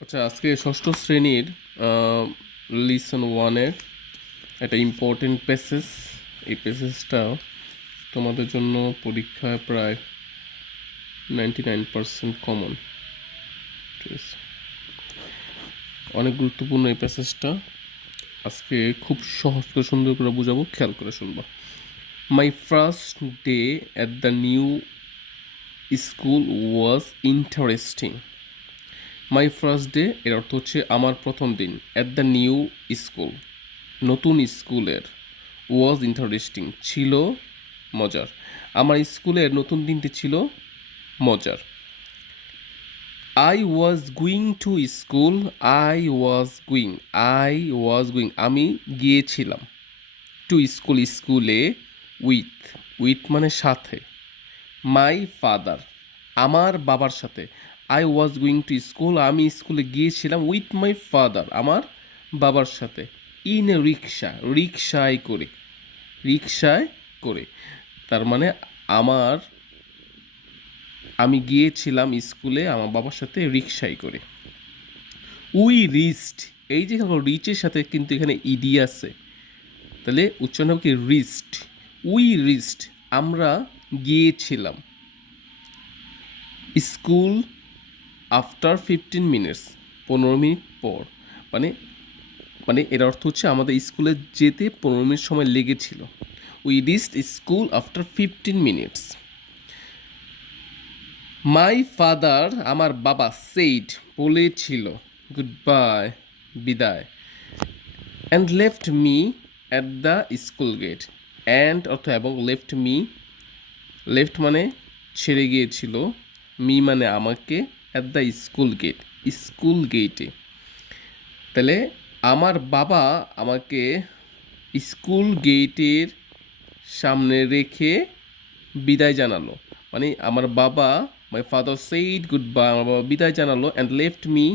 আচ্ছা, আজকে ষষ্ঠ শ্রেণীর লিসন ওয়ানের একটা ইম্পর্টেন্ট প্যাসেজ। এই প্যাসেজটা তোমাদের জন্য পরীক্ষায় প্রায় 99% কমন। ঠিক আছে, অনেক গুরুত্বপূর্ণ এই প্যাসেজটা। আজকে খুব সহজ করে সুন্দর করে বুঝাবো, খেয়াল করে শুনবা। My first day at the new school was interesting. My first day এর অর্থ হচ্ছে আমার প্রথম দিন। অ্যাট দ্য নিউ স্কুল, নতুন স্কুলের। ওয়াজ ইন্টারেস্টিং, ছিল মজার। আমার স্কুলের নতুন দিনটি ছিল মজার। I was going to school. I was going, আমি গিয়েছিলাম। টু স্কুল, স্কুলে। উইথ মানে সাথে। মাই ফাদার, আমার বাবার সাথে। I was going to school, আমি স্কুলে গিয়েছিলাম। উইথ মাই ফাদার, আমার বাবার সাথে। ইন এ রিক্সা, রিক্সায় করে। তার মানে আমার আমি গিয়েছিলাম স্কুলে আমার বাবার সাথে রিক্সায় করে। উই রিস্ট, এই যে রিচের সাথে কিন্তু এখানে ইডি আছে, তাহলে উচ্চারণ হবে কি রিস্ট। উই রিস্ট, আমরা গিয়েছিলাম স্কুল আফটার 15 মিনিটস, 15 মিনিট পর। মানে মানে এর অর্থ হচ্ছে আমাদের স্কুলে যেতে 15 মিনিট সময় লেগেছিল। We reached school after 15 minutes. My father, আমার বাবা, সেইড বলেছিল, গুড বাই বিদায়, and left me at the school gate. And অর্থ এবং, লেফট মানে ছেড়ে গিয়েছিল, মি মানে আমাকে, অ্যাট দ্য স্কুল গেটে। তাহলে আমার বাবা আমাকে স্কুল গেটের সামনে রেখে বিদায় জানালো। মানে আমার বাবা, my father said good bye, আমার বাবা বিদায় জানালো, অ্যান্ড লেফট মি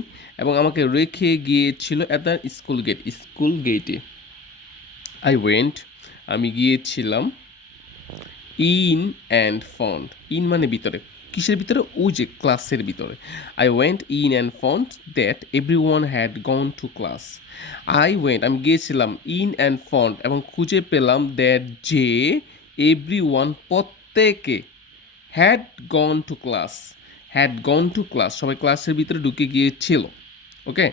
এবং আমাকে রেখে গিয়েছিল অ্যাট দ্য স্কুল গেটে। আই ওয়েন্ট, আমি গিয়েছিলাম। ইন অ্যান্ড ফাউন্ড, ইন মানে ভিতরে, কিসের ভিতরে? ওই যে ক্লাসের ভিতরে। I went in and found that every one had gone to class. I went, আমি গিয়েছিলাম, ইন অ্যান্ড ফাউন্ড এবং খুঁজে পেলাম, দ্যাট যে, এভরি ওয়ান প্রত্যেকে, হ্যাড গন টু ক্লাস সবাই ক্লাসের ভিতরে ঢুকে গিয়েছিল। Okay.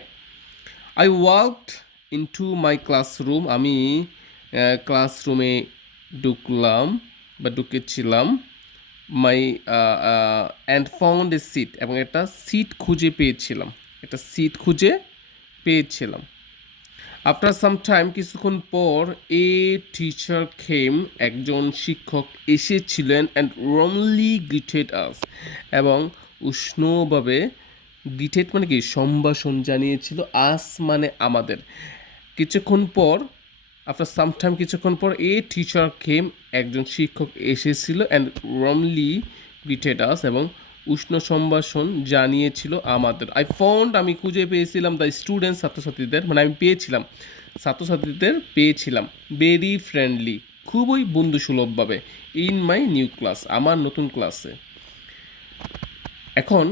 I walked into my classroom, আমি ক্লাসরুমে ঢুকলাম বা ঢুকেছিলাম। My and found a seat, এবং একটা সিট খুঁজে পেয়েছিলাম। আফটার সাম টাইম, কিছুক্ষণ পর, এ টিচার খেম, একজন শিক্ষক এসেছিলেন, অ্যান্ড ওয়ার্মলি গ্রিটেড আস, এবং উষ্ণভাবে, গ্রিটেড মানে কি সম্ভাষণ জানিয়েছিল, আস মানে আমাদের। কিছুক্ষণ পর, আফটার সাম টাইম কিছুক্ষণ পর, এ টিচার খেম, একজন শিক্ষক এসেছিল, অ্যান্ড ওয়ার্মলি গ্রিটেড আস, এবং উষ্ণ সম্ভাষণ জানিয়েছিল আমাদের। আই ফাউন্ড, আমি খুঁজে পেয়েছিলাম, দ্য স্টুডেন্টস, ছাত্রছাত্রীদের, মানে আমি পেয়েছিলাম ভেরি ফ্রেন্ডলি, খুবই বন্ধুসুলভভাবে, ইন মাই নিউ ক্লাস, আমার নতুন ক্লাসে। এখন